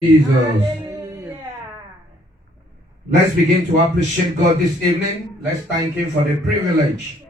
Jesus. Let's begin to appreciate God this evening. Let's thank Him for the privilege,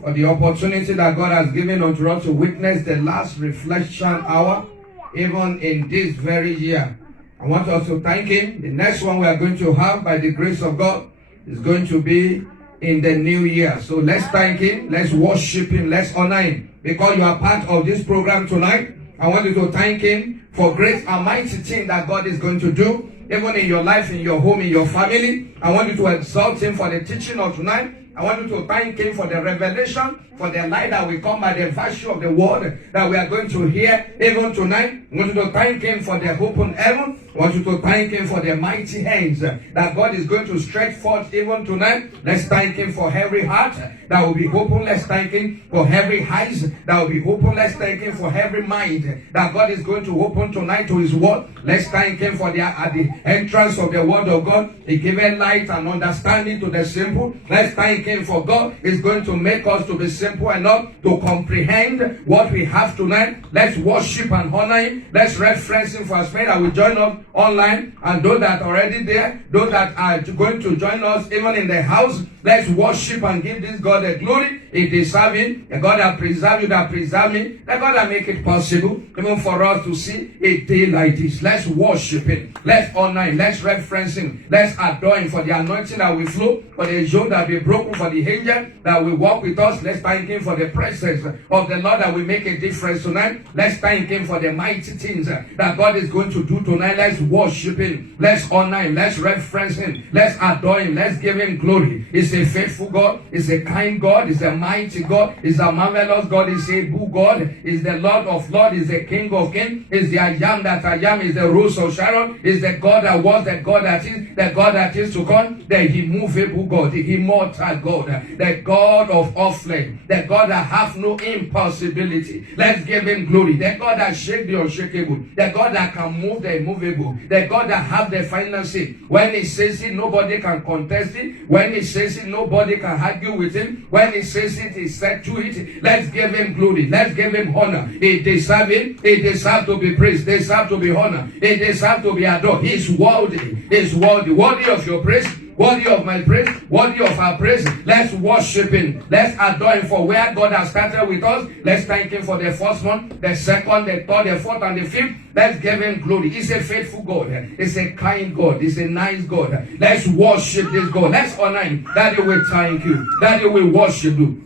for the opportunity that God has given unto us to witness the last reflection hour, even in this very year. I want us to thank Him. The next one we are going to have, by the grace of God, is going to be in the new year. So let's thank Him, let's worship Him, let's honor Him. Because you are part of this program tonight, I want you to thank Him for great and mighty things that God is going to do, even in your life, in your home, in your family. I want you to exalt Him for the teaching of tonight. I want you to thank Him for the revelation, for the light that will come by the virtue of the word that we are going to hear even tonight. I want you to thank Him for the open heaven. I want you to thank Him for the mighty hands that God is going to stretch forth even tonight. Let's thank Him for every heart that will be open. Let's thank Him for every eyes that will be open. Let's thank Him for every mind that God is going to open tonight to His word. Let's thank Him for at the entrance of the word of God, He given light and understanding to the simple. Let's thank Him for God is going to make us to be simple enough to comprehend what we have tonight. Let's worship and honor Him. Let's reference Him for as many that will join us online, and those that are already there, those that are going to join us even in the house. Let's worship and give this God the glory He deserves Him. The God that preserve you, that preserve me, the God that make it possible even for us to see a day like this. Let's worship Him. Let's honor Him. Let's reference Him. Let's adore Him for the anointing that will flow, for the yoke that will be broken, for the angel that will walk with us. Let's thank Him for the presence of the Lord that will make a difference tonight. Let's thank Him for the mighty things that God is going to do tonight. Let's worship Him. Let's honor Him. Let's reference Him. Let's adore Him. Let's give Him glory. He's a faithful God. He's a kind God. He's a mighty God. He's a marvelous God. He's a good God. He's the Lord of Lords. He's the King of Kings. He's the I am that I am. He's the Rose of Sharon. He's the God that was, the God that is, the God that is to come, the immovable God, the immortal God, the God of all flesh, the God that have no impossibility. Let's give Him glory. The God that shake the unshakable, the God that can move the immovable, the God that have the final say. When He says it, nobody can contest it. When He says it, nobody can argue with Him. When He says it, He said to it. Let's give Him glory. Let's give Him honor. He deserves it. He deserves to be praised. He deserves to be honored. He deserves to be adored. He's worthy. He's worthy. Worthy of your praise. Worthy of my praise, worthy of our praise. Let's worship Him. Let's adore Him for where God has started with us. Let's thank Him for the first one, the second, the third, the fourth, and the fifth. Let's give Him glory. He's a faithful God. He's a kind God. He's a nice God. Let's worship this God. Let's honor Him. Daddy, we thank you. Daddy, we worship you.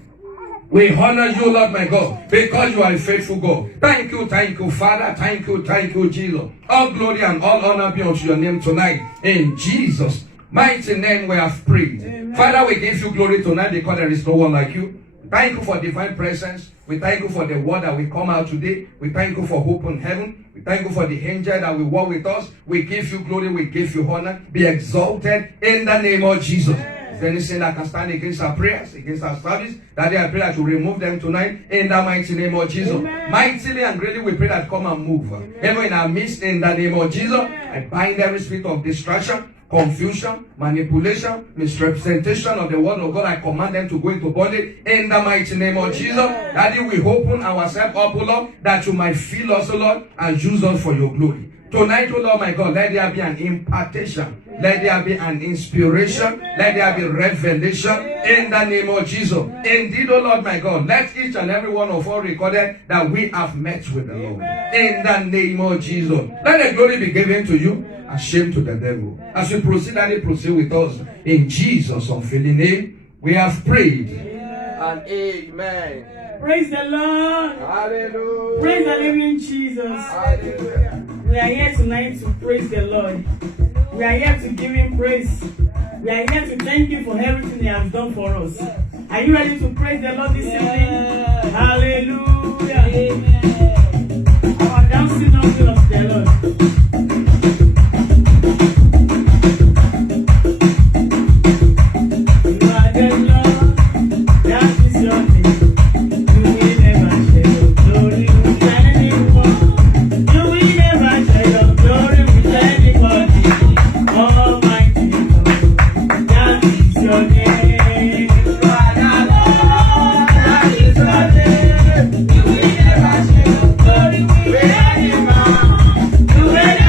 We honor you, Lord my God, because you are a faithful God. Thank you, Father. Thank you, Jesus. All glory and all honor be unto your name tonight. In Jesus' mighty name we have prayed. Amen. Father, we give you glory tonight because there is no one like you. Thank you for divine presence. We thank you for the word that will come out today. We thank you for open heaven. We thank you for the angel that will walk with us. We give you glory. We give you honor. Be exalted in the name of Jesus. Is there anything that can stand against our prayers, against our service? Daddy, I pray that you remove them tonight in the mighty name of Jesus. Amen. Mightily and greatly we pray that come and move. Even in our midst in the name of Jesus. I bind every spirit of distraction, confusion, manipulation, misrepresentation of the word of God. I command them to go into bondage in the mighty name of Jesus. Daddy, we open ourselves up, O Lord, that you might fill us, O Lord, and use us for your glory. Tonight, O Lord my God, let there be an impartation. Let there be an inspiration. Let there be revelation in the name of Jesus. Indeed, O Lord my God, let each and every one of us recorded that we have met with the Lord. In the name of Jesus. Let the glory be given to you. Shame to the devil. As we proceed, let it proceed with us. In Jesus' unfailing name, we have prayed. And amen. Praise the Lord. Hallelujah. Praise the living Jesus. Hallelujah. We are here tonight to praise the Lord. We are here to give Him praise. We are here to thank Him for everything He has done for us. Are you ready to praise the Lord this evening? Hallelujah. Amen. Our dancing unto the Lord. You will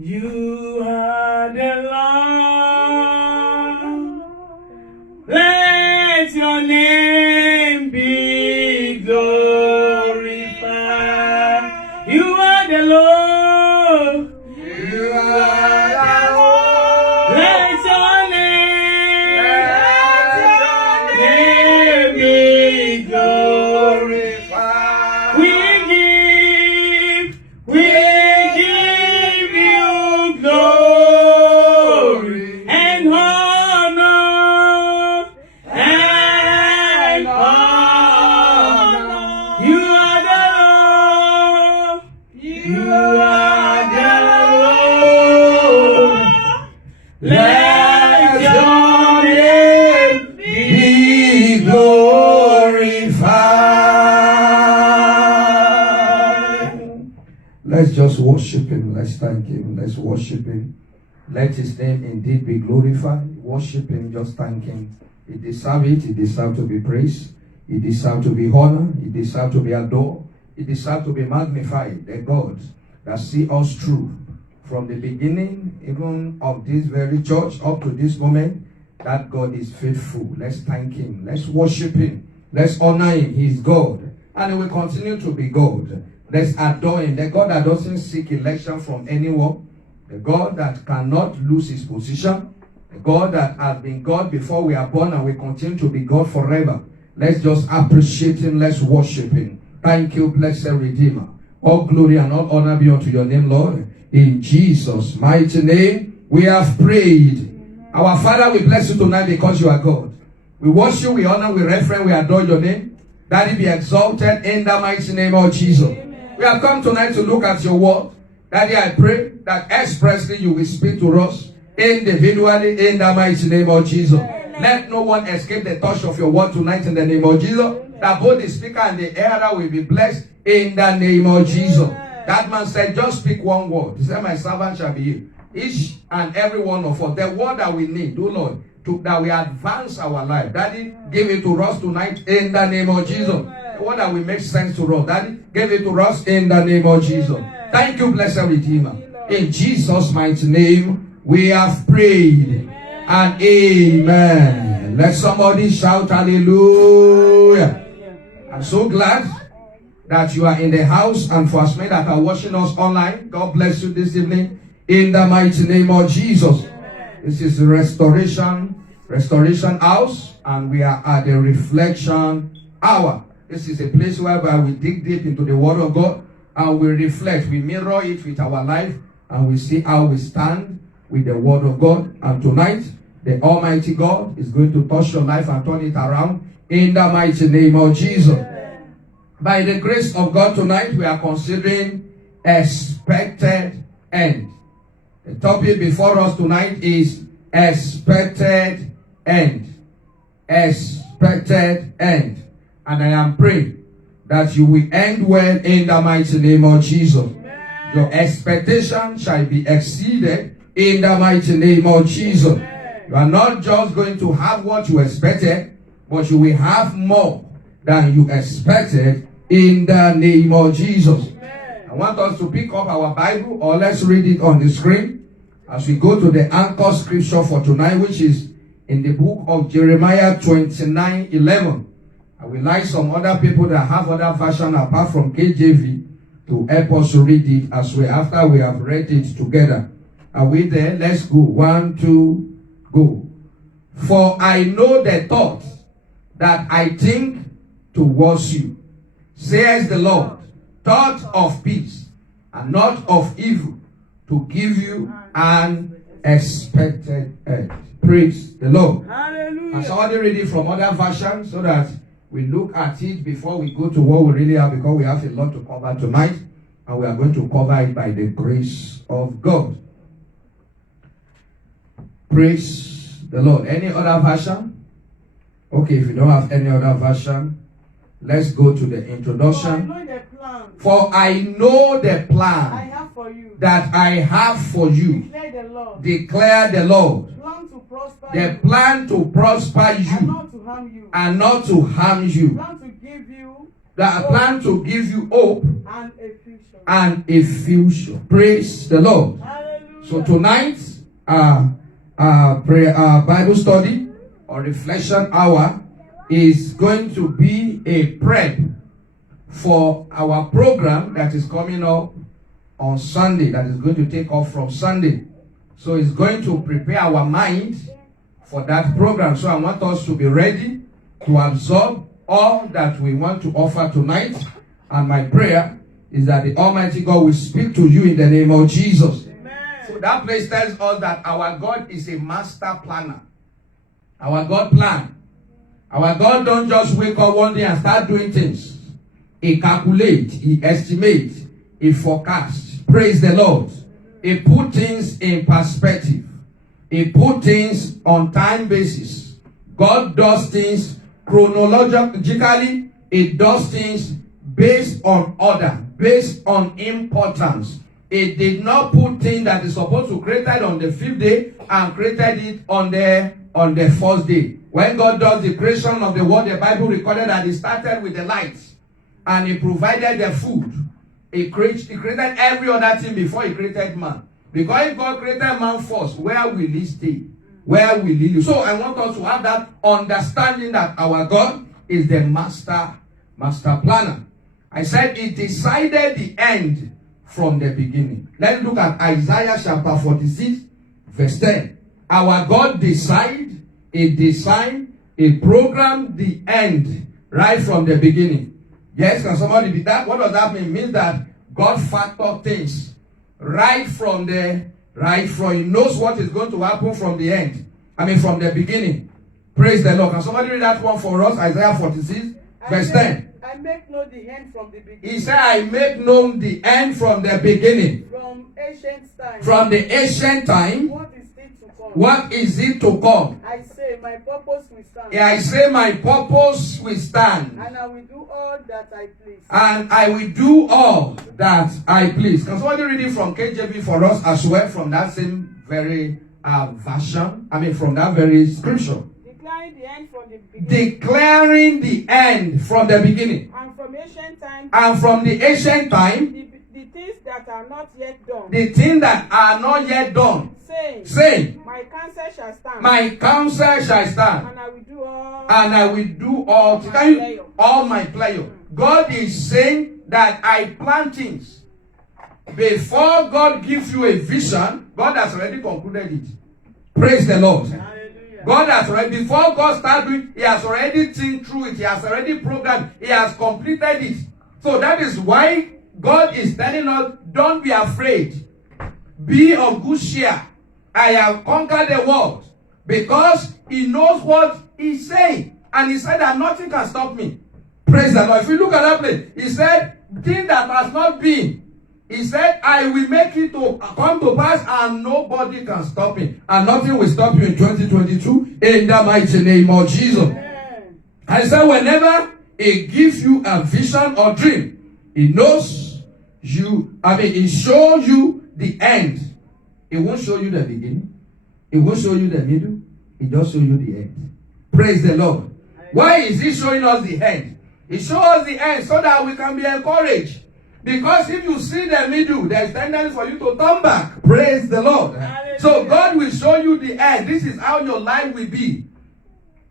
You are the Lord. Let your name be glorified. You are the Lord. You are the Lord. Let your name be glorified. We give you glory and honor and honor. You are the Lord. You are the Lord. Let your name Be glorified. Let's just worship him. Let's thank him. Let's worship him. Let his name indeed be glorified. Worship him. Just thank him. He deserves it. He deserves to be praised. He deserves to be honored. He deserves to be adored. He deserves to be magnified. The God that see us through from the beginning, even of this very church, up to this moment. That God is faithful. Let's thank him. Let's worship him. Let's honor him. He's God. And he will continue to be God. Let's adore him. The God that doesn't seek election from anyone. The God that cannot lose his position. The God that has been God before we are born and will continue to be God forever. Let's just appreciate him. Let's worship him. Thank you, blessed Redeemer. All glory and all honor be unto your name, Lord. In Jesus' mighty name, we have prayed. Our Father, we bless you tonight because you are God. We worship you, we honor, we reverence, we adore your name. That it be exalted in the mighty name of Jesus. Amen. We have come tonight to look at your word. Daddy, I pray that expressly you will speak to us individually in the mighty name of Jesus. Amen. Let no one escape the touch of your word tonight in the name of Jesus. Amen. That both the speaker and the hearer will be blessed in the name of Jesus. Amen. That man said, just speak one word. He said, my servant shall be healed. Each and every one of us, the word that we need, oh Lord, that we advance our life. Daddy, give it to us tonight in the name of Jesus. The word that will make sense to us. Daddy, give it to us in the name of Jesus. Thank you, blessed Redeemer. In Jesus' mighty name, we have prayed. And amen. Let somebody shout hallelujah. I'm so glad that you are in the house, and for as many that are watching us online, God bless you this evening in the mighty name of Jesus. This is the restoration house, and we are at the reflection hour. This is a place where we dig deep into the word of God and we reflect, we mirror it with our life, and we see how we stand with the word of God. And tonight, the Almighty God is going to touch your life and turn it around in the mighty name of Jesus. By the grace of God tonight, we are considering expected end. The topic before us tonight is expected end. Expected end. And I am praying that you will end well in the mighty name of Jesus. Amen. Your expectation shall be exceeded in the mighty name of Jesus. Amen. You are not just going to have what you expected, but you will have more than you expected in the name of Jesus. Amen. I want us to pick up our Bible, or let's read it on the screen as we go to the anchor scripture for tonight, which is in the book of Jeremiah 29:11. I would like some other people that have other version apart from KJV to help us read it as well after we have read it together. Are we there? Let's go. 1, 2, go. For I know the thoughts that I think towards you, says the Lord, thoughts of peace and not of evil, to give you an expected end. Praise the Lord. Hallelujah. And somebody read it from other versions so that we look at it before we go to what we really have, because we have a lot to cover tonight, and we are going to cover it by the grace of God. Praise the Lord. Any other version? Okay, if you don't have any other version, let's go to the introduction. For I know the plan I have for you, that I have for you. Declare the Lord. Declare the Lord. Plan to prosper The you, plan to prosper and you not to harm you. and not to harm you. Plan to give you The plan to give you hope and a future. and a future. Praise the Lord. Hallelujah. So tonight's Bible study or reflection hour is going to be a prep for our program that is coming up on Sunday, that is going to take off from Sunday. So it's going to prepare our mind for that program. So I want us to be ready to absorb all that we want to offer tonight. And my prayer is that the Almighty God will speak to you in the name of Jesus. Amen. So that place tells us that our God is a master planner. Our God plan. Our God don't just wake up one day and start doing things. He calculate, he estimate, he forecast. Praise the Lord. He put things in perspective. He put things on time basis. God does things chronologically. He does things based on order, based on importance. He did not put things that is supposed to created on the 5th day and created it on the first day. When God does the creation of the world, the Bible recorded that he started with the lights and he provided the food. He created every other thing before he created man. Because if God created man first, where will he stay? Where will he live? So I want us to have that understanding that our God is the master planner. I said he decided the end from the beginning. Let's look at Isaiah chapter 46, verse 10. Our God decided, he designed, he programmed the end right from the beginning. Yes, can somebody be that? What does that mean? It means that God factored things right from he knows what is going to happen from the end. From the beginning. Praise the Lord. Can somebody read that one for us? Isaiah 46, verse 10. I make known the end from the beginning. He said, I make known the end from the beginning. From ancient time. From the ancient time. What is it to come? What is it to come? I say, my purpose will stand. I say, my purpose will stand. And I will do all that I please. And I will do all that I please. Can somebody read it from KJV for us as well, from that same very version? From that very scripture. Declaring the end from the beginning. Declaring the end from the beginning. And from ancient time. And from the ancient time. The things that are not yet done. The things that are not yet done. Saying, my counsel shall stand. My counsel shall stand. And I will do all. And I will do all my pleasure. God is saying that I plan things. Before God gives you a vision, God has already concluded it. Praise the Lord. Hallelujah. God has already, before God starts doing, he has already think through it. He has already programmed. He has completed it. So that is why God is telling us, don't be afraid. Be of good cheer. I have conquered the world. Because he knows what he's saying. And he said that nothing can stop me. Praise the Lord. If you look at that place, he said, thing that has not been. He said, I will make it to come to pass and nobody can stop me. And nothing will stop you in 2022 in the mighty name of Jesus. Amen. I said, whenever he gives you a vision or dream, he knows you, he shows you the end. He won't show you the beginning. He won't show you the middle. He just show you the end. Praise the Lord. Why is he showing us the end? He shows us the end so that we can be encouraged. Because if you see the middle, there's tendency for you to turn back. Praise the Lord. Hallelujah. So God will show you the end. This is how your life will be.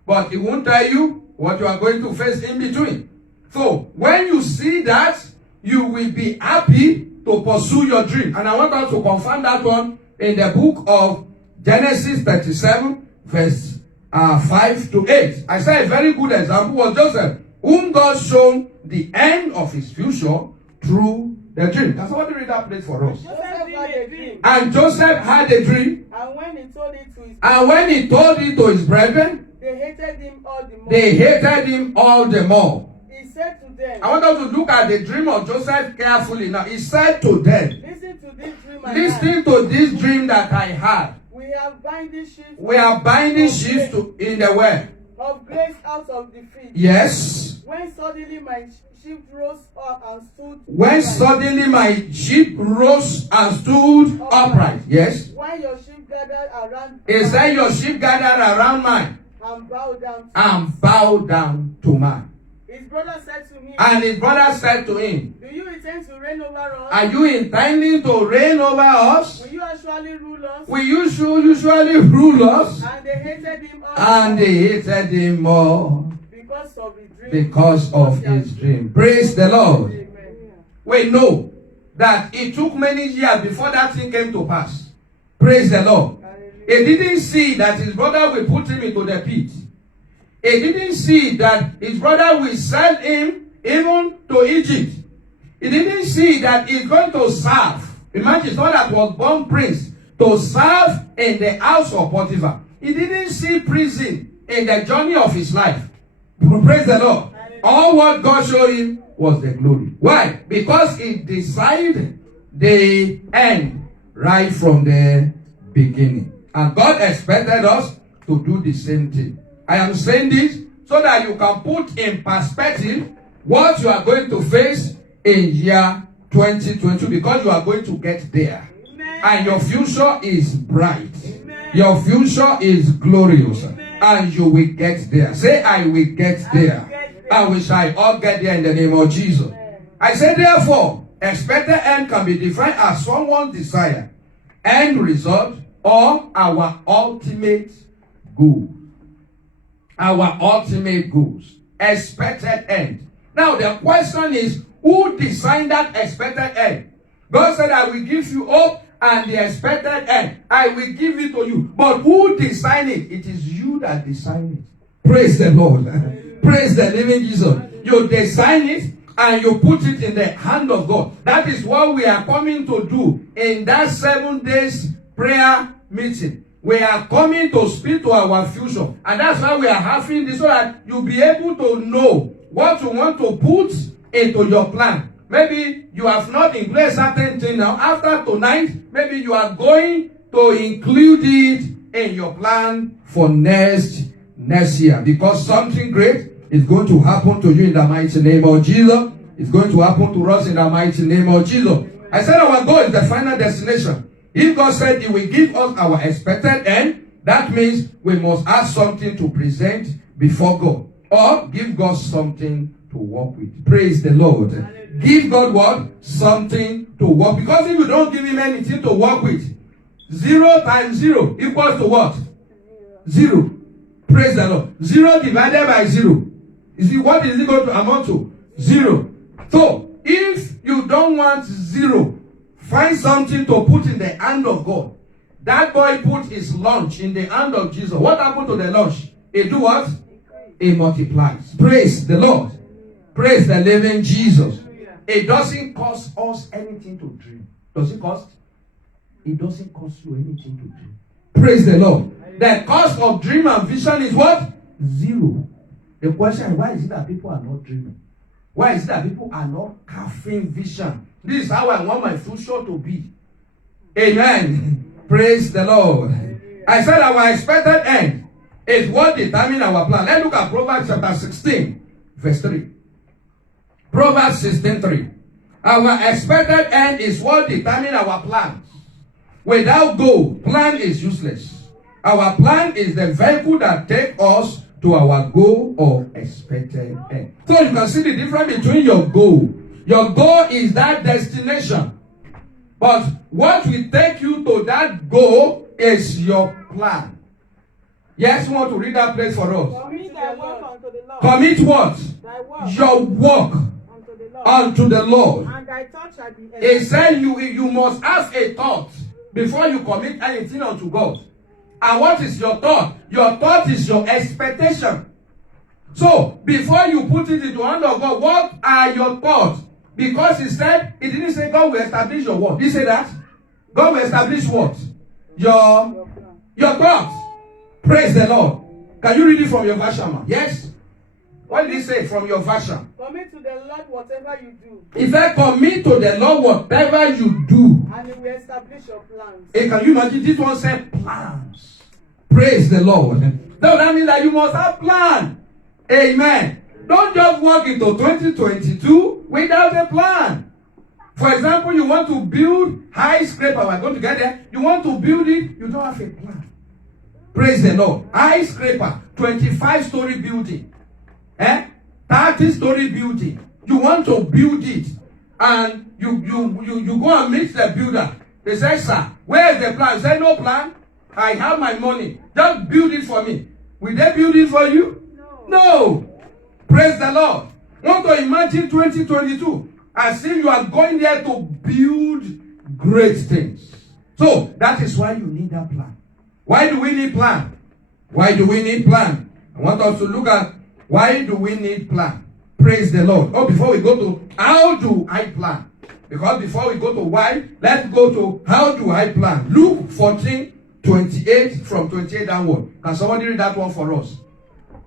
But he won't tell you what you are going to face in between. So when you see that, you will be happy to pursue your dream. And I want us to confirm that one in the book of Genesis 37, verse 5 to 8. I said a very good example was Joseph, whom God showed the end of his future through the dream. Can somebody read that place for us? Joseph had a dream. And Joseph had a dream. And when he told it to his And when he told it to his brethren, they hated him all the more. they hated him all the more. He said to them, I want us to look at the dream of Joseph carefully. Now, he said to them, listen to this dream I had. listen to this dream that I had. We are binding sheaves. We are binding sheaves in the well. Of grapes out of the field. Yes. When suddenly my sheep rose up and stood. When suddenly my sheep rose and stood upright. Yes. When your sheep gathered around. He said your sheep gathered around mine. And bowed down. And bowed down to mine. His brother said to him. And his brother said to him, do you intend to reign over us? are you intending to reign over us? Will you usually rule us. We usually rule us. And they hated him all. And they hated him more Because of his dream. because of his dream. Praise the Lord. Amen. We know that it took many years before that thing came to pass. Praise the Lord. He didn't see that his brother will put him into the pit. He didn't see that his brother will sell him even to Egypt. He didn't see that he's going to serve. Imagine someone that was born prince to serve in the house of Potiphar. He didn't see prison in the journey of his life. Praise the Lord. All what God showed him was the glory. Why? Because he decided the end right from the beginning. And God expected us to do the same thing. I am saying this so that you can put in perspective what you are going to face in year 2022, because you are going to get there. Amen. And your future is bright. Amen. Your future is glorious. Amen. And you will get there. Say, I will get there. And we shall all get there in the name of Jesus. Amen. I say, therefore, expected end can be defined as someone's desire, end result, or our ultimate goal. Our ultimate goals. Expected end. Now the question is, who designed that expected end? God said, I will give you hope and the expected end. I will give it to you. But who designed it? It is you that designed it. Praise the Lord. Praise the living Jesus. You design it and you put it in the hand of God. That is what we are coming to do in that 7 days prayer meeting. We are coming to speak to our future. And that's why we are having this, so that you'll be able to know what you want to put into your plan. Maybe you have not in place certain thing now. After tonight, maybe you are going to include it in your plan for next year. Because something great is going to happen to you in the mighty name of Jesus. It's going to happen to us in the mighty name of Jesus. I said our goal is the final destination. If God said He will give us our expected end, that means we must have something to present before God. Or give God something to work with. Praise the Lord. Hallelujah. Give God what? Something to work. Because if you don't give Him anything to work with, 0 times 0 equals to what? 0. Praise the Lord. 0 divided by 0. You see, what is it going to amount to? 0. So, if you don't want 0, find something to put in the hand of God. That boy put his lunch in the hand of Jesus. What happened to the lunch? It do what? It multiplies. Praise the Lord. Praise the living Jesus. It doesn't cost us anything to dream. Does it cost? It doesn't cost you anything to dream. Praise the Lord. The cost of dream and vision is what? 0. The question is, why is it that people are not dreaming? Why is it that people are not having vision? This is how I want my future to be. Amen. Praise the Lord. I said our expected end is what determines our plan. Let's look at Proverbs chapter 16, verse 3. Proverbs 16:3. Our expected end is what determines our plans. Without goal, plan is useless. Our plan is the vehicle that takes us to our goal or expected end. So you can see the difference between your goal. Your goal is that destination. But what will take you to that goal is your plan. Yes, you want to read that place for us? Commit thy work unto the Lord. Commit what? Thy work Your work unto the Lord. And thy thought shall be He said you must have a thought before you commit anything unto God. And what is your thought? Your thought is your expectation. So, before you put it into the hand of God, what are your thoughts? Because He said, He didn't say God will establish your what. Did He say that? God will establish what? Your thoughts. Praise the Lord. Can you read it from your version, man? Yes? What did He say from your version? Commit to the Lord whatever you do. If I commit to the Lord whatever you do, and He will establish your plans. Hey, can you imagine? This one said plans. Praise the Lord. Now that means that you must have plan. Amen. Don't just walk into 2022 without a plan. For example, you want to build high scraper. We're going to get there. You want to build it, you don't have a plan. Praise the Lord. High scraper, 25-story building. 30-story building. You want to build it. And you go and meet the builder. They say, sir, where is the plan? Say, no plan. I have my money. Just build it for me. Will they build it for you? No. Praise the Lord. Want to imagine 2022 as if you are going there to build great things. So that is why you need that plan. Why do we need plan? Why do we need plan? I want us to look at why do we need plan. Praise the Lord. Oh, before we go to how do I plan? Because before we go to why, let's go to how do I plan. Luke 14:28 from 28 downward. Can somebody read that one for us?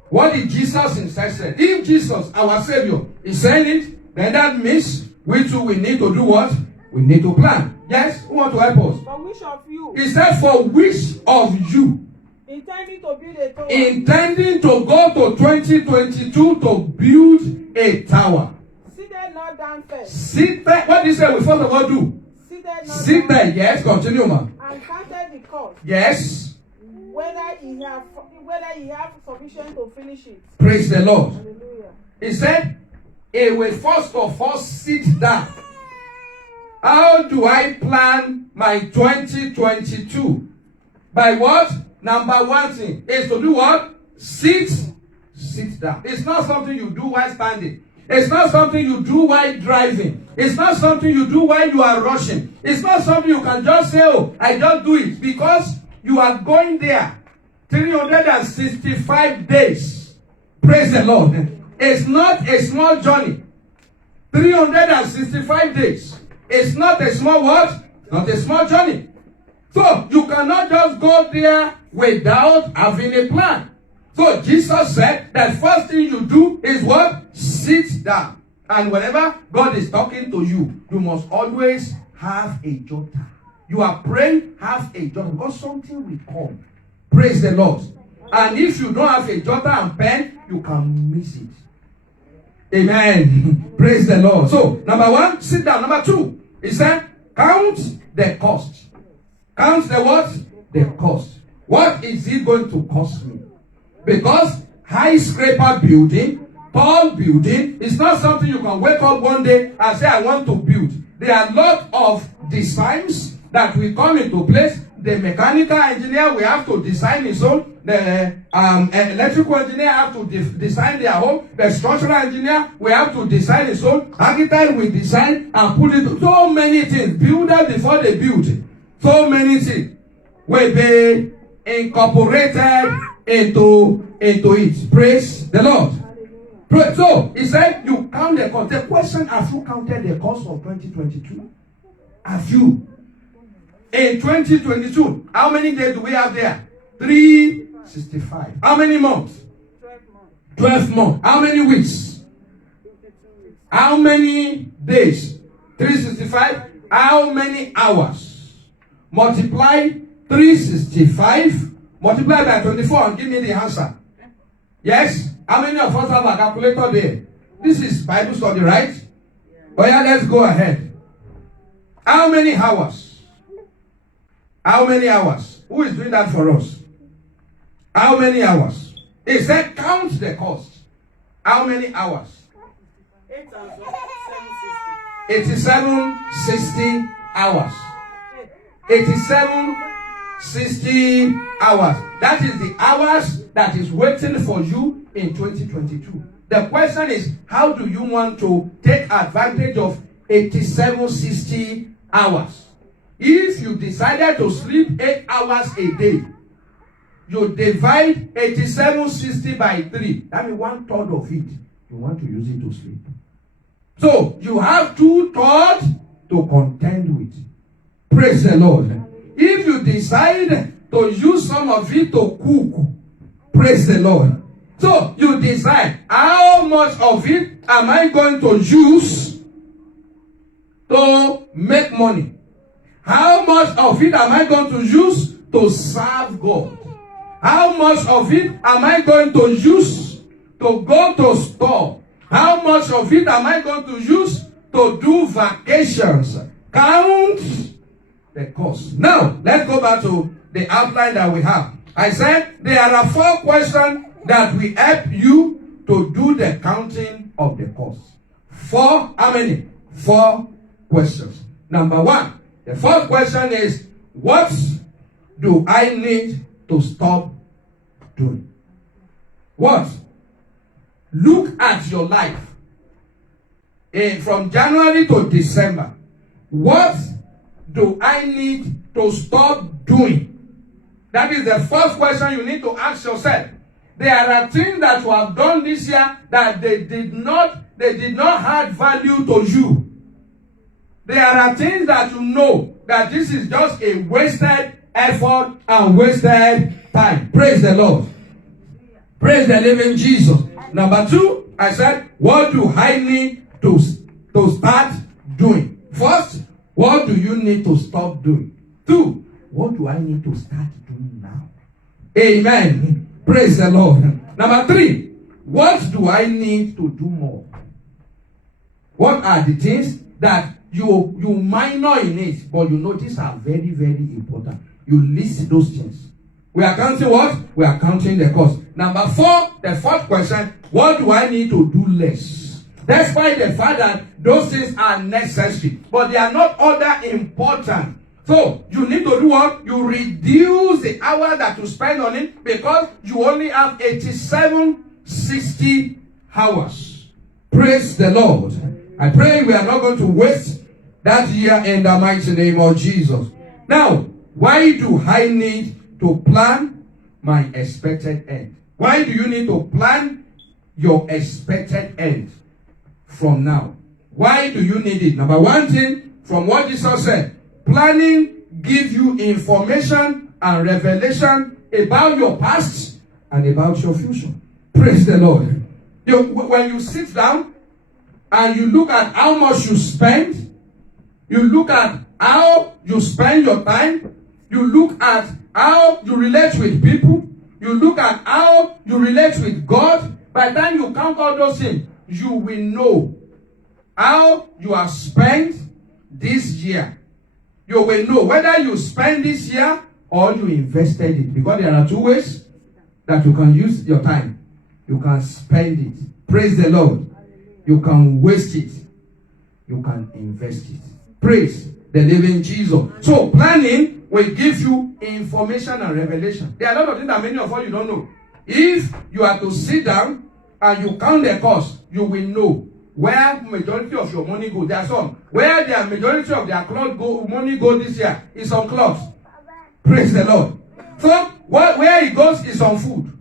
What did Jesus instead say? If Jesus, our Savior, is saying it, then that means we too we need to do what? We need to plan. Yes? Who want to help us? For which of you? He said, for which of you? Intending to build a tower. Intending to go to 2022 to build a tower. Seated not down first. Sit there. What did he say we first of all do? Sit there. Yes, continue, man. And counted the cost. Yes. Whether he have sufficient to finish it. Praise the Lord. Hallelujah. He said, he will first of all sit down. How do I plan my 2022? By what? Number one thing is to do what? Sit down. It's not something you do while standing. It's not something you do while driving. It's not something you do while you are rushing. It's not something you can just say, oh, I just do it. Because you are going there 365 days. Praise the Lord. It's not a small journey. 365 days. It's not a small what? Not a small journey. So you cannot just go there without having a plan. So Jesus said that first thing you do is what? Sit down. And whenever God is talking to you, you must always have a jotter. You are praying, have a jotter, because something will come. Praise the Lord. And if you don't have a jotter and pen, you can miss it. Amen. Praise the Lord. So, number one, sit down. Number two, he said, count the cost. Count the what? The cost. What is it going to cost me? Because high scraper building, tall building, is not something you can wake up one day and say, I want to build. There are a lot of designs that will come into place. The mechanical engineer will have to design his own. The electrical engineer have to design their own. The structural engineer will have to design his own. Architect will design and put it. So many things. Builders before they build. So many things will be incorporated into it. Praise the Lord. So he said, you count the cost. The question: have you counted the cost of 2022? Have you? In 2022, how many days do we have there? 365. How many months? 12 months. How many weeks? How many days? 365. How many hours? Multiply 365. Multiply by 24 and give me the answer. Yes? How many of us have a calculator there? This is Bible study, right? Oh yeah, let's go ahead. How many hours? How many hours? Who is doing that for us? How many hours? He said, count the cost. How many hours? 8760 hours. 8760 hours. That is the hours that is waiting for you in 2022. The question is, how do you want to take advantage of 8760 hours? If you decided to sleep 8 hours a day, you divide 8760 by 3. That means 1/3 of it. You want to use it to sleep. So you have 2/3 to contend with. Praise the Lord. If you decide to use some of it to cook, praise the Lord. So you decide how much of it am I going to use to make money? How much of it am I going to use to serve God? How much of it am I going to use to go to store? How much of it am I going to use to do vacations? Count the cost. Now, let's go back to the outline that we have. I said there are 4 questions that will help you to do the counting of the cost. 4, how many? 4 questions. Number 1, The fourth question is, what do I need to stop doing? What? Look at your life. From January to December, what do I need to stop doing? That is the first question you need to ask yourself. There are things that you have done this year that they did not add value to you. There are things that you know that this is just a wasted effort and wasted time. Praise the Lord. Praise the living Jesus. Number two, I said, what do I need to start doing? First, what do you need to stop doing? Two, what do I need to start doing now? Amen. Praise the Lord. Number three, what do I need to do more? What are the things that you minor in it, but you know these are very, very important? You list those things. We are counting what? We are counting the cost. Number four, the fourth question, what do I need to do less? Despite the fact that those things are necessary, but they are not other important. So, you need to do what? You reduce the hour that you spend on it because you only have 60 hours. Praise the Lord. I pray we are not going to waste that year in the mighty name of Jesus. Now, why do I need to plan my expected end? Why do you need to plan your expected end from now? Why do you need it? Number one thing, from what Jesus said, planning gives you information and revelation about your past and about your future. Praise the Lord. When you sit down and you look at how much you spend, you look at how you spend your time, you look at how you relate with people, you look at how you relate with God. By the time you count all those things, you will know how you have spent this year. You will know whether you spend this year or you invested it. Because there are two ways that you can use your time. You can spend it. Praise the Lord. You can waste it. You can invest it. Praise the living Jesus. So planning will give you information and revelation. There are a lot of things that many of us you don't know. If you are to sit down and you count the cost, you will know where majority of your money go. There are some where the majority of their money go this year is on clothes. Praise the Lord. Some where it goes is on food.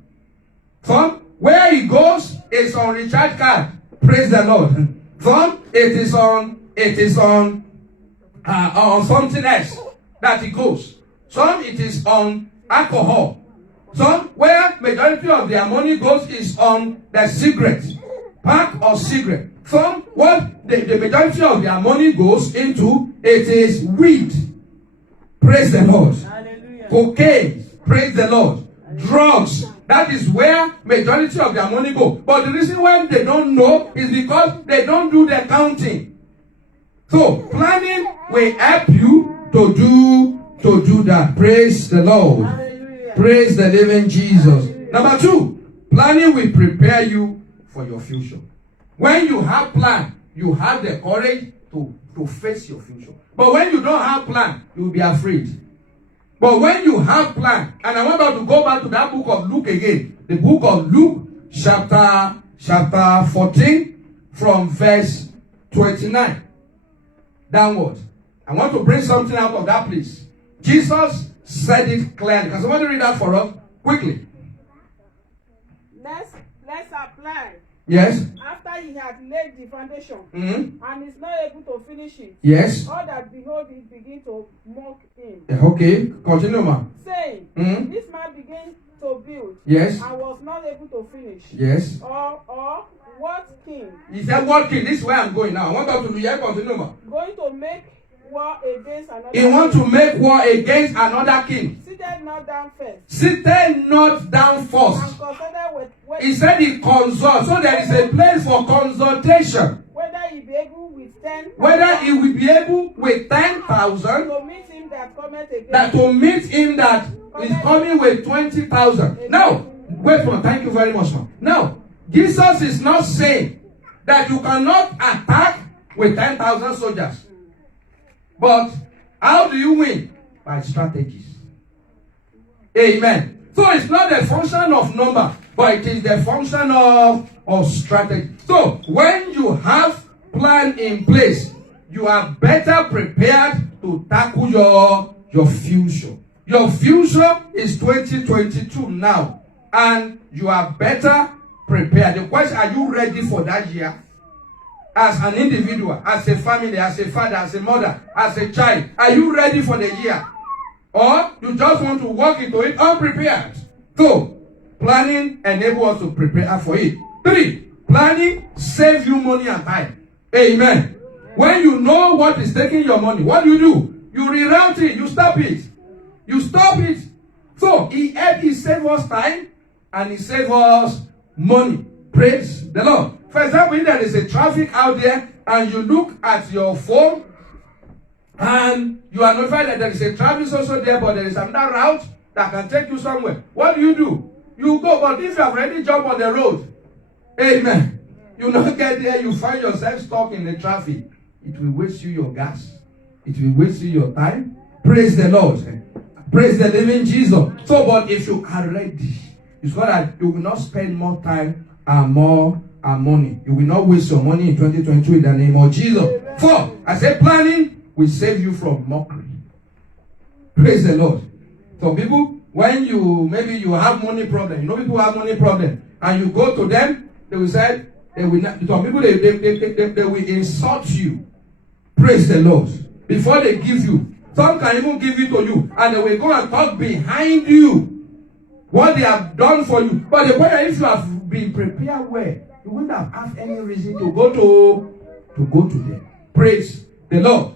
Some where it goes is on recharge card. Praise the Lord. Some it is on something else that it goes. Some it is on alcohol. Some where majority of their money goes is on the cigarette, pack or cigarette. Some what the majority of their money goes into, it is weed. Praise the Lord. Hallelujah. Cocaine. Praise the Lord. Drugs. That is where majority of their money go. But the reason why they don't know is because they don't do the counting. So planning will help you to do that. Praise the Lord. Hallelujah. Praise the living Jesus. Hallelujah. Number two, planning will prepare you for your future. When you have plan, you have the courage to face your future. But when you don't have plan, you will be afraid. But when you have plan, and I want to go back to that book of Luke again, the book of Luke, chapter 14, from verse 29 downward. I want to bring something out of that place. Jesus said it clearly. Can somebody read that for us quickly? Let's apply. Yes. After he had laid the foundation, and is not able to finish it, yes, all that behold it begin to mock him. Okay, continue, ma'am. Saying, this man began to build, yes, and was not able to finish. Yes. Or what king? He said, what king? This is where I'm going now. I want us to do here. Continue, ma'am. Going to make war against another. He wants to make war against another king. Seated not down first. Seated not down first. And consider with he said he consults. So there is a place for consultation. Whether he be able with 10,000. Whether he will be able with 10,000. To meet him that cometh again. That to meet him that is coming with 20,000. Now, wait for. Thank you very much, ma'am. Now, Jesus is not saying that you cannot attack with 10,000 soldiers. But How do you win? By strategies. Amen. So it's not a function of number, but it is the function of strategy. So when you have plan in place, you are better prepared to tackle your future. Your future is 2022 now, and you are better prepared. The question, are you ready for that year? As an individual, as a family, as a father, as a mother, as a child, are you ready for the year? Or you just want to walk into it unprepared? So, planning enables us to prepare for it. 3, planning saves you money and time. Amen. When you know what is taking your money, what do? You reroute it, you stop it. You stop it. So, he saved us time and he saved us money. Praise the Lord. For example, if there is a traffic out there and you look at your phone and you are notified that there is a traffic also there, but there is another route that can take you somewhere. What do? You go, but if you have already jumped on the road, amen, you not get there, you find yourself stuck in the traffic. It will waste you your gas. It will waste you your time. Praise the Lord. Praise the living Jesus. So, but if you are ready, it's so that you will not spend more time and more money. You will not waste your money in 2022 in the name of Jesus. 4, I said planning will save you from mockery. Praise the Lord. So people, when maybe you have money problem, people have money problem, and you go to them, they will say, they will not, some people they will insult you. Praise the Lord. Before they give you. Some can even give it to you, and they will go and talk behind you what they have done for you. But the point is, if you have been prepared well, you wouldn't have any reason to go to them. Praise the Lord.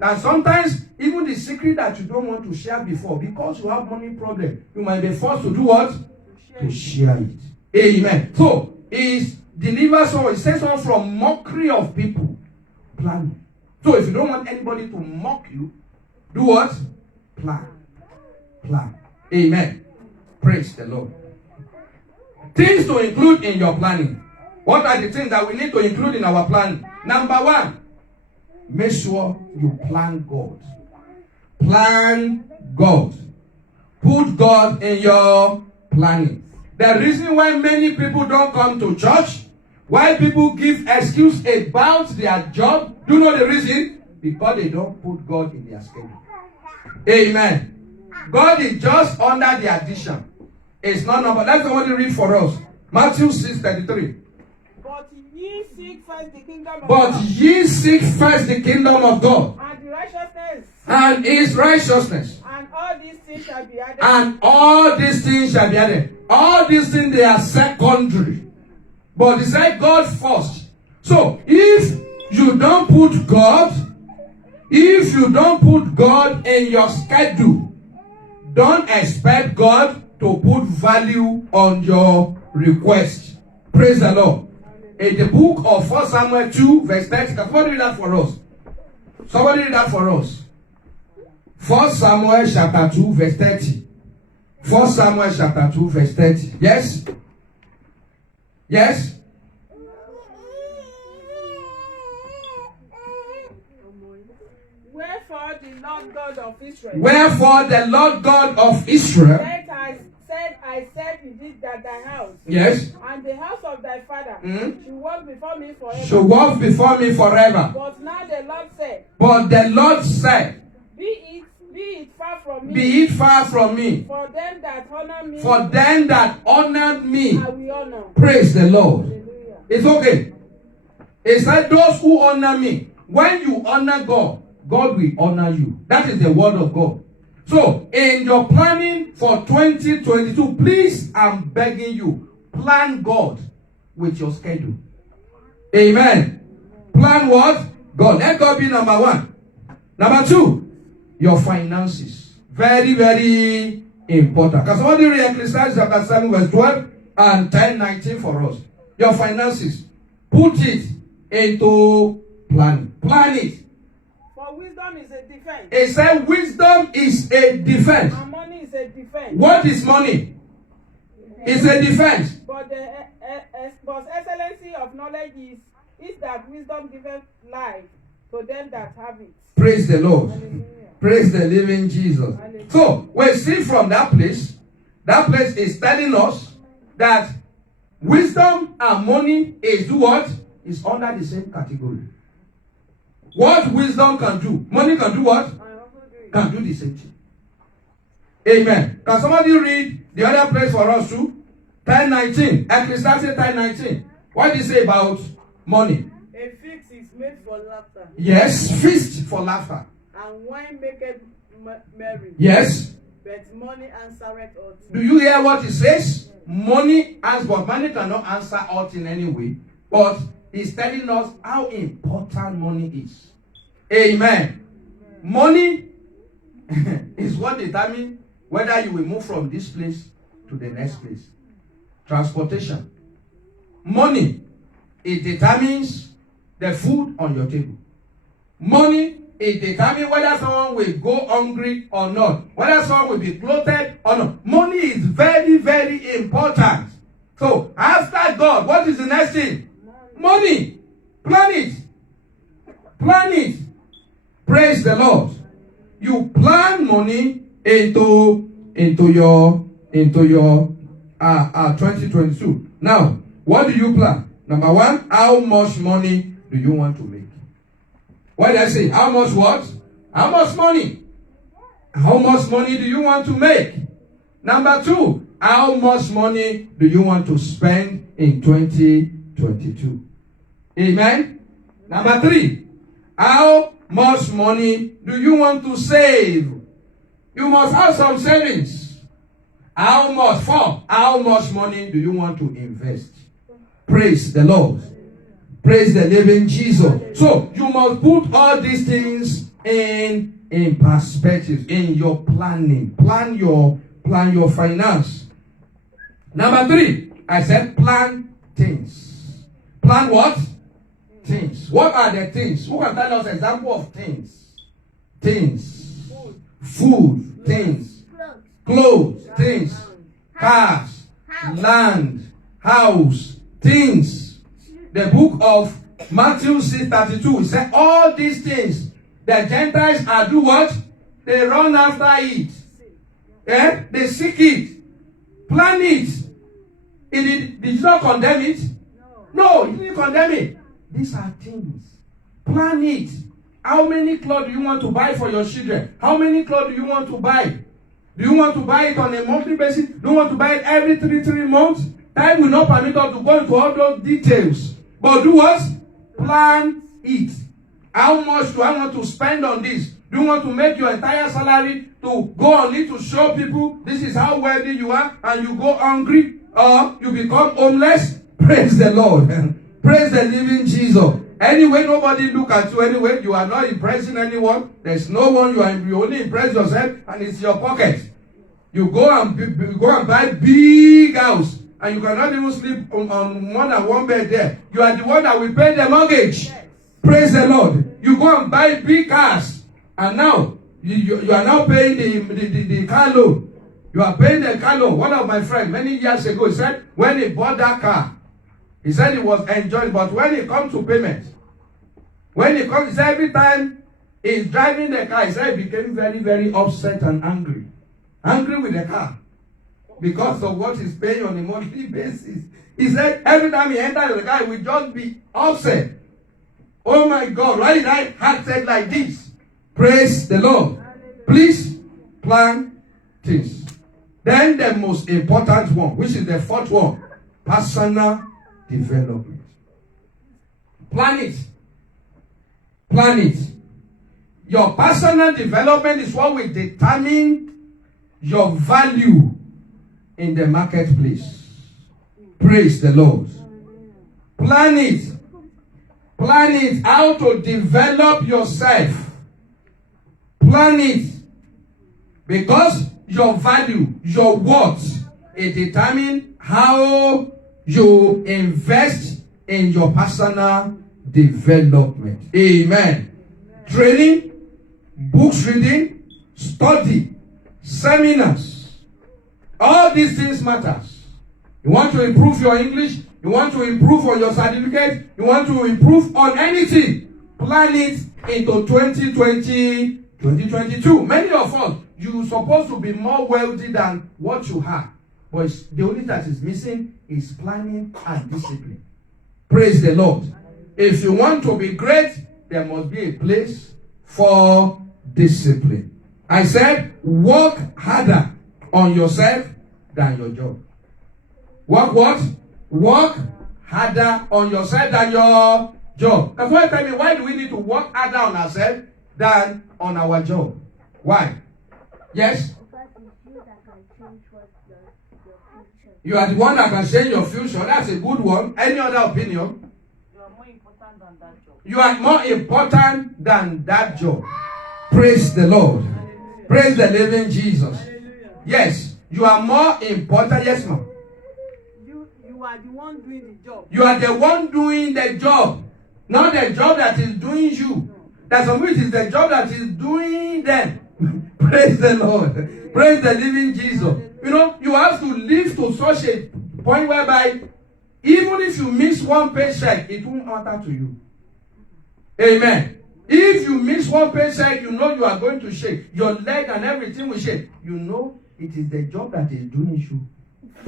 And sometimes, even the secret that you don't want to share before, because you have money problem, you might be forced to do what? To share it. Amen. So, it delivers or it saves us from mockery of people. Plan. So, if you don't want anybody to mock you, do what? Plan. Amen. Praise the Lord. Things to include in your planning. What are the things that we need to include in our planning? Number 1, make sure you plan God. Plan God. Put God in your planning. The reason why many people don't come to church, why people give excuse about their job, do you know the reason? Because they don't put God in their schedule. Amen. God is just under the addition. It's not number. Let somebody read for us. Matthew 6:33. But ye seek first the kingdom of But God. ye seek first the kingdom of God And the righteousness. and his righteousness. And all these things shall be added. And all these things shall be added. All these things, they are secondary. But he said God first. So, if you don't put God in your schedule, don't expect God to put value on your request. Praise the Lord. In the book of 1 Samuel 2, verse 30. Can somebody read that for us? Somebody read that for us. 1 Samuel chapter 2, verse 30. 1 Samuel chapter 2, verse 30. Yes? Yes? Wherefore the Lord God of Israel. Wherefore the Lord God of Israel. I said indeed that thy house. Yes. And the house of thy father. Should walk before me forever. Should walk before me forever. But now the Lord said. But the Lord said. Be it far from me. Be it far from me. For them that honor me. For them that honor me. I will honor. Praise the Lord. Hallelujah. It's okay. It's like those who honor me. When you honor God, God will honor you. That is the word of God. So, in your planning for 2022, please, I'm begging you, plan God with your schedule. Amen. Plan what? God. Let God be number 1. Number 2, your finances. Very, very important. Can somebody read Ecclesiastes chapter 7, verse 12 and 10:19 for us? Your finances. Put it into planning. Plan it. For wisdom is a defense. It said wisdom is a defense. And money is a defense. What is money? It's a defense. But the excellency of knowledge is that wisdom giveth life to them that have it. Praise the Lord. Hallelujah. Praise the living Jesus. So, we see from that place is telling us that wisdom and money is what? Is under the same category. What wisdom can do, money can do what? Can do the same thing. Amen. Can somebody read the other place for us too? 10:19. Ecclesiastes 10:19. What do you say about money? A feast is made for laughter. Yes, feast for laughter. And wine maketh merry. Yes. But money answereth all things. Do you hear what it says? Money answers, but money cannot answer all in any way. But he's telling us how important money is. Amen. Money is what determines whether you will move from this place to the next place. Transportation. Money, it determines the food on your table. Money, it determines whether someone will go hungry or not, whether someone will be clothed or not. Money is very, very important. So, after God, what is the next thing? Money. Plan it. Plan it. Praise the Lord. You plan money into your 2022. Now, what do you plan? Number one, how much money do you want to make? What did I say? How much what? How much money? How much money do you want to make? Number two, how much money do you want to spend in 2022? Amen? Number three, how much money do you want to save? You must have some savings. How much for? How much money do you want to invest? Praise the Lord. Praise the living Jesus. So you must put all these things in perspective, in your planning. Plan your finance. Number three, I said plan things. Plan what? Things. What are the things? Who can tell us an example of things? Things. Food. Things. Clothes. Things. Cars. Land. House. Things. The book of Matthew 6:32. It said all these things the Gentiles are do what? They run after it. Eh? They seek it. Plan it. Did you not condemn it? No, you didn't condemn it. These are things. Plan it. How many clothes do you want to buy for your children? How many clothes do you want to buy? Do you want to buy it on a monthly basis? Do you want to buy it every three months? Time will not permit us to go into all those details. But do what? Plan it. How much do I want to spend on this? Do you want to make your entire salary to go on it to show people this is how wealthy you are and you go hungry or you become homeless? Praise the Lord. Praise the living Jesus. Anyway, nobody look at you anyway. You are not impressing anyone. There's no one. You only impress yourself and it's your pocket. You go and buy big house and you cannot even sleep on more than one bed there. You are the one that will pay the mortgage. Yes. Praise the Lord. You go and buy big cars and now you are now paying the car loan. You are paying the car loan. One of my friends many years ago, he said when he bought that car, he said he was enjoying, but when it comes to payment, he said every time he's driving the car, he said he became very, very upset and angry. Angry with the car. Because of what he's paying on a monthly basis. He said every time he enters the car, he will just be upset. Oh my God, why did I act like this? Praise the Lord. Please plan things. Then the most important one, which is the fourth one, personal development. Plan it. Plan it. Your personal development is what will determine your value in the marketplace. Praise the Lord. Plan it. Plan it. How to develop yourself. Plan it. Because your value, your worth, it determines how you invest in your personal development. Amen. Training, books reading, study, seminars. All these things matters. You want to improve your English, you want to improve on your certificate, you want to improve on anything. Plan it into 2022. 2022. Many of us, you're supposed to be more wealthy than what you have. But the only that is missing is planning and discipline. Praise the Lord. If you want to be great, there must be a place for discipline. I said, work harder on yourself than your job. Work what? Work harder on yourself than your job. That's why tell me, why do we need to work harder on ourselves than on our job? Why? Yes? You are the one that can change your future. That's a good one. Any other opinion? You are more important than that job. You are more important than that job. Praise the Lord. Praise the living Jesus. Yes, you are more important. Yes, ma'am. You are the one doing the job. You are the one doing the job. Not the job that is doing you. That's some it is the job that is doing them. Praise the Lord. Praise the living Jesus. You know, you have to live to such a point whereby even if you miss one paycheck, it won't matter to you. Amen. If you miss one paycheck, you know you are going to shake. Your leg and everything will shake. You know it is the job that is doing you.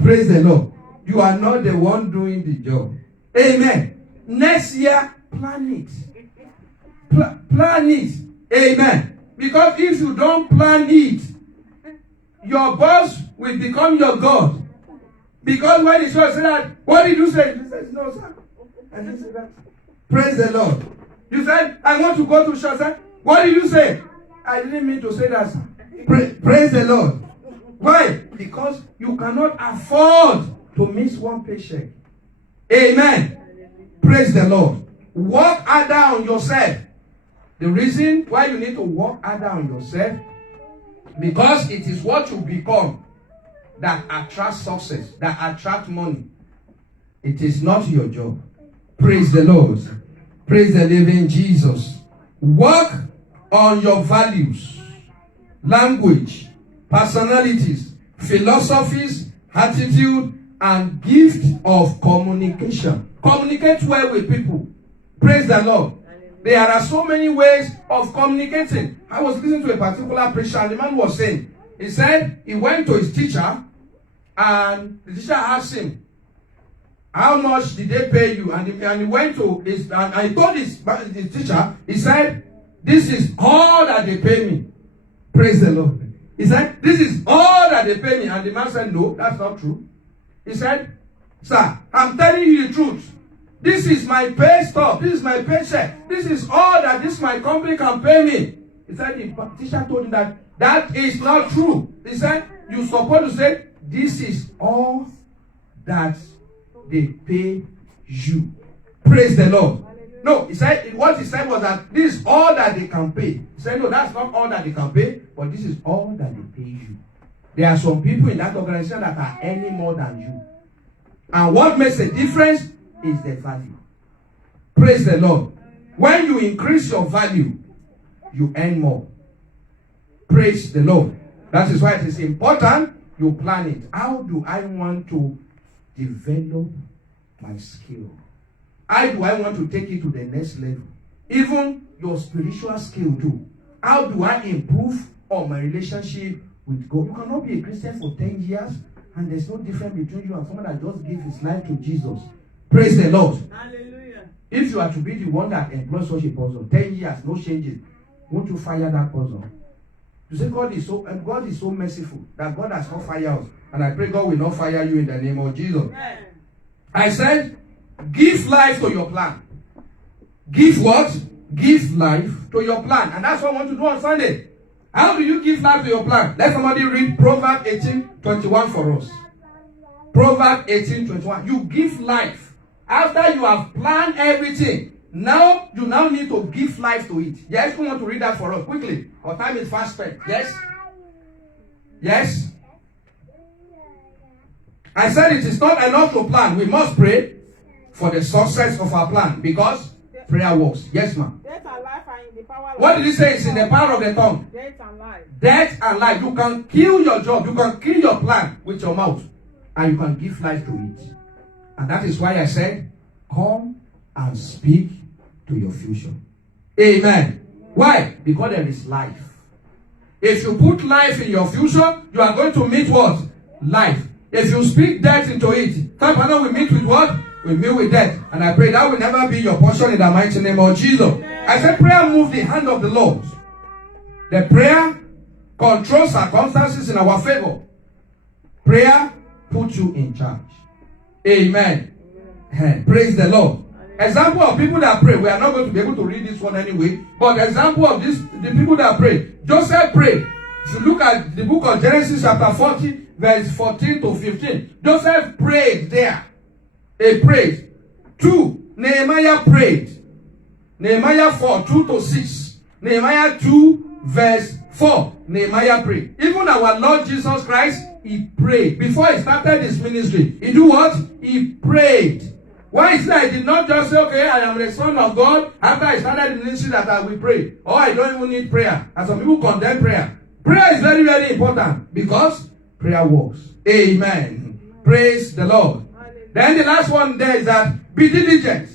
Praise the Lord. You are not the one doing the job. Amen. Next year, plan it. Plan it. Amen. Because if you don't plan it, your boss will become your God. Because when he said that, what did you say? He said, no, sir. And he said that. Praise the Lord. You said, I want to go to church, sir. What did you say? I didn't mean to say that, sir. Praise the Lord. Why? Because you cannot afford to miss one paycheck. Amen. Praise the Lord. Work harder on yourself. The reason why you need to work harder on yourself, because it is what you become that attracts success, that attracts money. It is not your job. Praise the Lord. Praise the living Jesus. Work on your values, language, personalities, philosophies, attitude, and gift of communication. Communicate well with people. Praise the Lord. There are so many ways of communicating. I was listening to a particular preacher, and the man was saying, he said he went to his teacher, and the teacher asked him, how much did they pay you? And he went to his, and he told his teacher, he said, this is all that they pay me. Praise the Lord. He said, this is all that they pay me. And the man said, no, that's not true. He said, sir, I'm telling you the truth. This is my pay stub. This is my paycheck. This is all that my company can pay me. He said, the teacher told him that is not true. He said, you're supposed to say, this is all that they pay you. Praise the Lord. No, he said, what he said was that this is all that they can pay. He said, no, that's not all that they can pay, but this is all that they pay you. There are some people in that organization that are earning more than you. And what makes a difference is the value. Praise the Lord. When you increase your value, you earn more. Praise the Lord. That is why it is important you plan it. How do I want to develop my skill? How do I want to take it to the next level? Even your spiritual skill too. How do I improve on my relationship with God? You cannot be a Christian for 10 years and there's no difference between you and someone that just gave his life to Jesus. Praise the Lord. Hallelujah. If you are to be the one that employs such a person, 10 years, no changes, won't you fire that person? You say God is so merciful that God has not fired us. And I pray God will not fire you in the name of Jesus. Amen. I said, give life to your plan. Give what? Give life to your plan. And that's what I want to do on Sunday. How do you give life to your plan? Let somebody read Proverbs 18:21 for us. Proverbs 18:21. You give life. After you have planned everything, now you need to give life to it. Yes, who want to read that for us quickly? Our time is fast spent. Yes? Yes? I said it is not enough to plan. We must pray for the success of our plan because prayer works. Yes, ma'am. Death and life are in the power of What did he say? It's in the power of the tongue. Death and life. Death and life. You can kill your job. You can kill your plan with your mouth. And you can give life to it. And that is why I said, come and speak to your future. Amen. Why? Because there is life. If you put life in your future, you are going to meet what? Life. If you speak death into it, Father, we meet with what? We meet with death. And I pray that will never be your portion in the mighty name of Jesus. I said prayer moves the hand of the Lord. The prayer controls circumstances in our favor. Prayer puts you in charge. Amen. Praise the Lord. Example of people that pray. We are not going to be able to read this one anyway. But example of this, the people that pray. Joseph prayed. If you look at the book of Genesis chapter 40, verse 14 to 15. Joseph prayed there. He prayed. 2. Nehemiah prayed. Nehemiah 4, 2 to 6. Nehemiah 2, verse 4. Nehemiah prayed. Even our Lord Jesus Christ, he prayed. Before he started his ministry, he do what? He prayed. Why is that? He did not just say, okay, I am the son of God. After I started the ministry that I will pray. Or I don't even need prayer. And some people condemn prayer. Prayer is very, very important because prayer works. Amen. Praise the Lord. Then the last one there is that be diligent.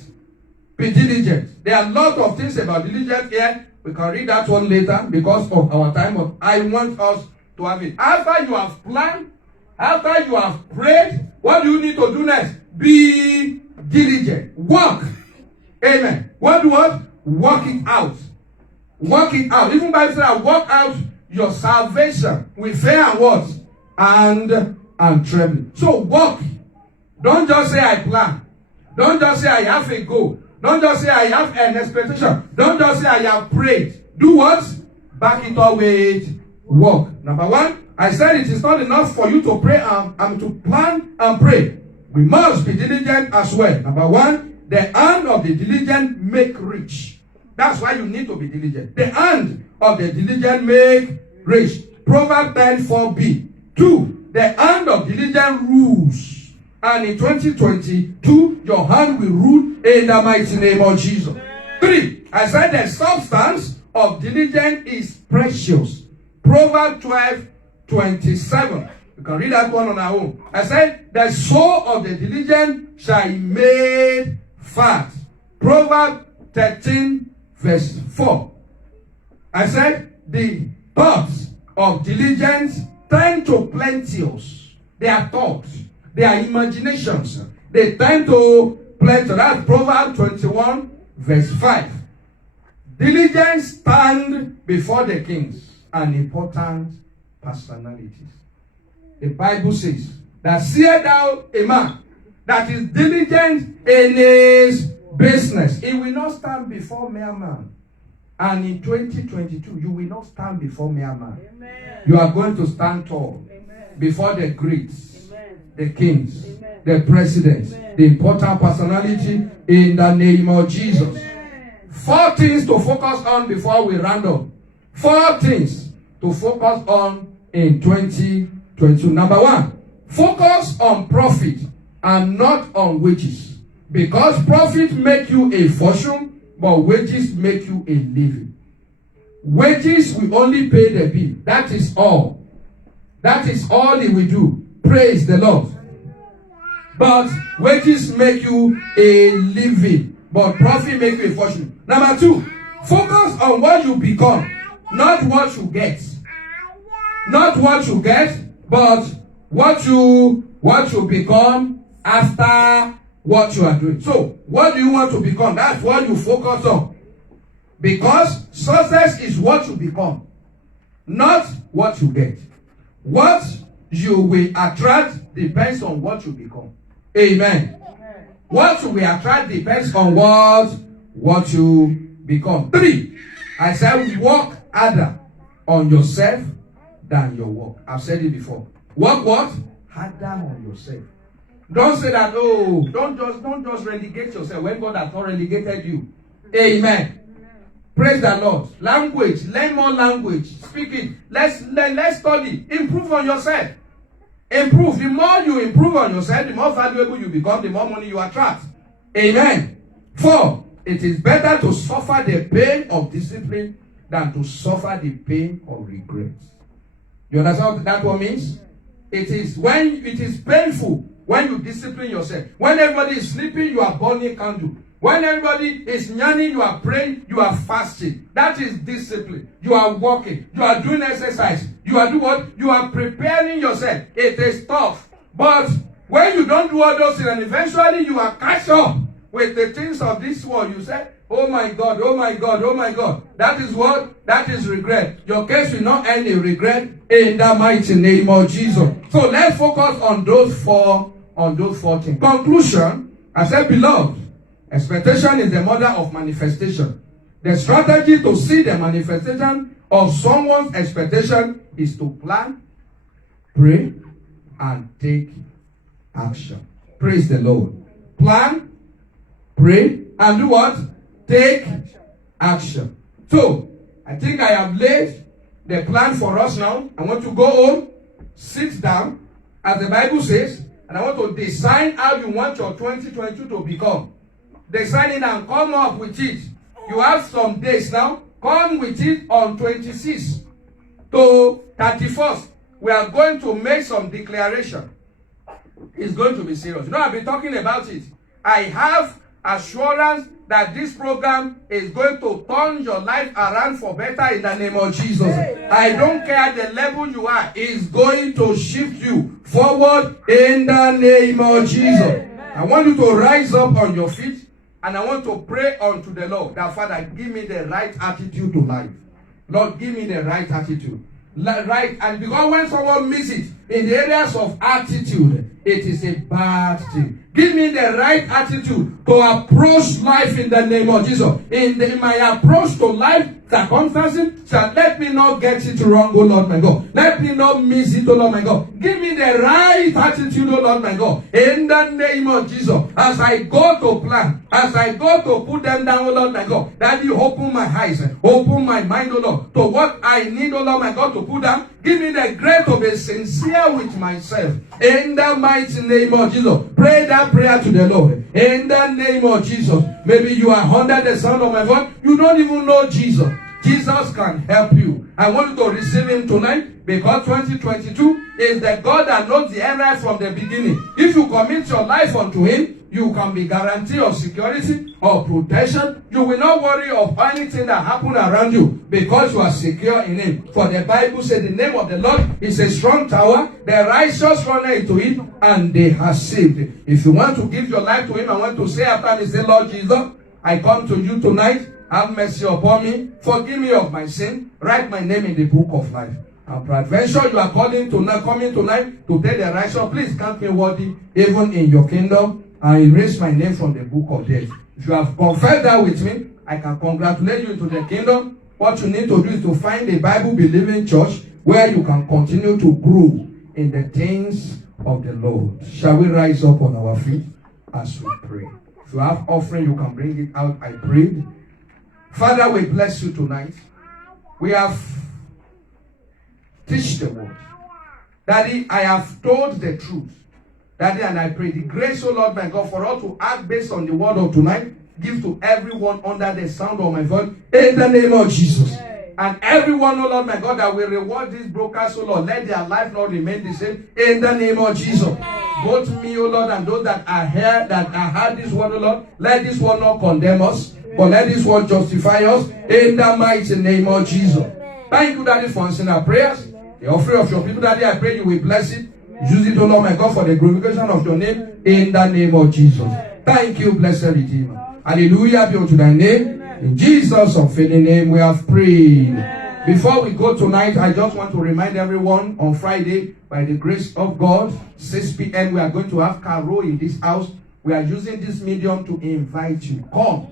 Be diligent. There are a lot of things about diligence here. We can read that one later because of our time. But I want us to have it. After you have planned, after you have prayed, what do you need to do next? Be diligent. Work. Amen. What do what? Work it out. Work it out. Even Bible says, work out your salvation with fear and what? And trembling. So work. Don't just say I plan. Don't just say I have a goal. Don't just say I have an expectation. Don't just say I have prayed. Do what? Back it up with work. Number one, I said it is not enough for you to pray and to plan and pray. We must be diligent as well. Number one, the hand of the diligent make rich. That's why you need to be diligent. The hand of the diligent make rich. Proverbs 10:4b. 2, the hand of diligent rules. And in 2022, your hand will rule in the mighty name of Jesus. 3, I said the substance of diligence is precious. Proverbs 12:27. You can read that one on our own. I said the soul of the diligent shall be made fat. Proverbs 13:4. I said the thoughts of diligence tend to plenteous. Their thoughts, their imaginations, they tend to plenteous. That's Proverbs 21:5. Diligence stand before the kings and important personalities. The Bible says that seest thou a man that is diligent in his business, he will not stand before mere man. And in 2022, you will not stand before mere man. Amen. You are going to stand tall. Amen. Before the greats, amen, the kings, amen, the presidents, amen, the important personality in the name of Jesus. Amen. 4 things to focus on before we round up. 4 things to focus on in 2022. Number 1, focus on profit and not on wages. Because profit make you a fortune, but wages make you a living. Wages will only pay the bill. That is all. That is all it will do. Praise the Lord. But wages make you a living, but profit make you a fortune. Number 2, focus on what you become, not what you get. Not what you get, but what you become after what you are doing. So, what do you want to become? That's what you focus on. Because success is what you become, not what you get. What you will attract depends on what you become. Amen. What you will attract depends on what you become. 3, I said work harder on yourself than your work. I've said it before. Work what? Harder on yourself. Don't say that, oh, don't just relegate yourself when God has not relegated you. Amen. Praise the Lord. Language, learn more language. Speak it. Let's study. Improve on yourself. Improve. The more you improve on yourself, the more valuable you become, the more money you attract. Amen. 4, it is better to suffer the pain of discipline than to suffer the pain of regret. You understand what that one means? It is when it is painful when you discipline yourself. When everybody is sleeping, you are burning candle. When everybody is yearning, you are praying, you are fasting. That is discipline. You are walking, you are doing exercise. You are doing what? You are preparing yourself. It is tough. But when you don't do all those things, and eventually you are catch up with the things of this world, you say, oh my God, oh my God, oh my God. That is what? That is regret. Your case will not end in regret in the mighty name of Jesus. So let's focus on those four things. Conclusion, I said, beloved, expectation is the mother of manifestation. The strategy to see the manifestation of someone's expectation is to plan, pray, and take action. Praise the Lord. Plan, pray, and do what? Take action. So, I think I have laid the plan for us now. I want to go home, sit down, as the Bible says, and I want to decide how you want your 2022 to become. Decide it and come up with it. You have some days now. Come with it on 26th to 31st. We are going to make some declaration. It's going to be serious. You know, I've been talking about it. I have assurance that this program is going to turn your life around for better in the name of Jesus. I don't care the level you are. It's going to shift you forward in the name of Jesus. I want you to rise up on your feet and I want to pray unto the Lord that, Father, give me the right attitude to life. Lord, give me the right attitude. Right, and because when someone misses in the areas of attitude, it is a bad thing. Give me the right attitude to approach life in the name of Jesus. In my approach to life, circumstances, shall let me not get it wrong, oh Lord my God. Let me not miss it, oh Lord my God. Give me the right attitude, oh Lord my God. In the name of Jesus, as I go to plan, as I go to put them down, oh Lord my God, that you open my eyes, open my mind, oh Lord, to what I need, oh Lord my God, to put down. Give me the grace to be sincere with myself. In the mighty name of Jesus. Pray that prayer to the Lord. In the name of Jesus. Maybe you are under the sound of my voice. You don't even know Jesus. Jesus can help you. I want you to receive him tonight because 2022 is the God that knows the end right from the beginning. If you commit your life unto him, you can be guaranteed of security or protection. You will not worry of anything that happens around you because you are secure in him. For the Bible says the name of the Lord is a strong tower. The righteous run into it and they are saved. If you want to give your life to him, I want to say after me, say, Lord Jesus, I come to you tonight. Have mercy upon me. Forgive me of my sin. Write my name in the book of life. And peradventure you are coming tonight to tell the righteous, please count me worthy even in your kingdom. And erase my name from the book of death. If you have confessed that with me, I can congratulate you into the kingdom. What you need to do is to find a Bible-believing church where you can continue to grow in the things of the Lord. Shall we rise up on our feet as we pray? If you have offering, you can bring it out. I prayed. Father, we bless you tonight. We have teach the word. Daddy, I have told the truth. Daddy, and I pray the grace, oh Lord my God, for us to act based on the word of tonight. Give to everyone under the sound of my voice in the name of Jesus. And everyone, oh Lord my God, that will reward these brokers, oh Lord, let their life not remain the same in the name of Jesus. Both me, oh Lord, and those that are here, that are heard this word, oh Lord, let this word not condemn us, but let this word justify us in the mighty name of Jesus. Thank you, Daddy, for answering our prayers. The offering of your people, Daddy, I pray you will bless it. Use it, O Lord my God, for the glorification of your name in the name of Jesus. Thank you, blessed Redeemer. Hallelujah be unto thy name. In Jesus' unfailing name we have prayed. Before we go tonight, I just want to remind everyone on Friday, by the grace of God, 6 p.m. we are going to have Carol in this house. We are using this medium to invite you. Come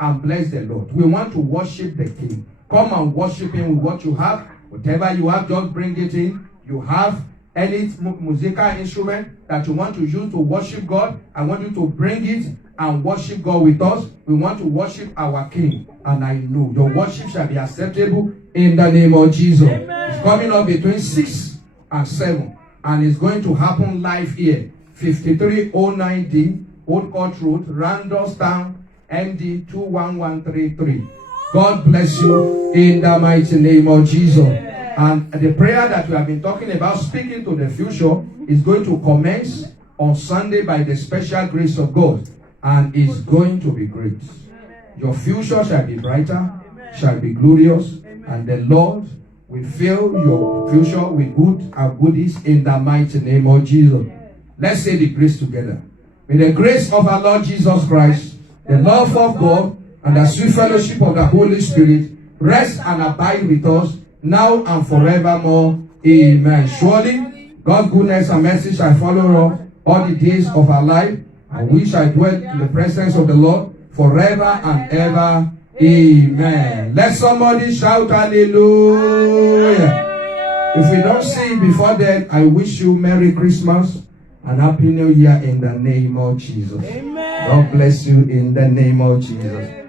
and bless the Lord. We want to worship the King. Come and worship him with what you have. Whatever you have, just bring it in. You have any musical instrument that you want to use to worship God, I want you to bring it and worship God with us. We want to worship our King. And I know your worship shall be acceptable in the name of Jesus. Amen. It's coming up between 6 and 7. And it's going to happen live here. 5309D, Old Court Road, Randallstown, MD 21133. God bless you in the mighty name of Jesus. And the prayer that we have been talking about, speaking to the future, is going to commence on Sunday by the special grace of God. and it's going to be great. Your future shall be brighter, shall be glorious, and the Lord will fill your future with good and goodies in the mighty name of Jesus. Let's say the grace together. May the grace of our Lord Jesus Christ, the love of God, and the sweet fellowship of the Holy Spirit rest and abide with us now and forevermore. Amen. Surely, God's goodness and mercy shall follow us all the days of our life, and we shall dwell in the presence of the Lord forever and ever. Amen. Let somebody shout hallelujah. If we don't see before then, I wish you Merry Christmas and Happy New Year in the name of Jesus. Amen. God bless you in the name of Jesus.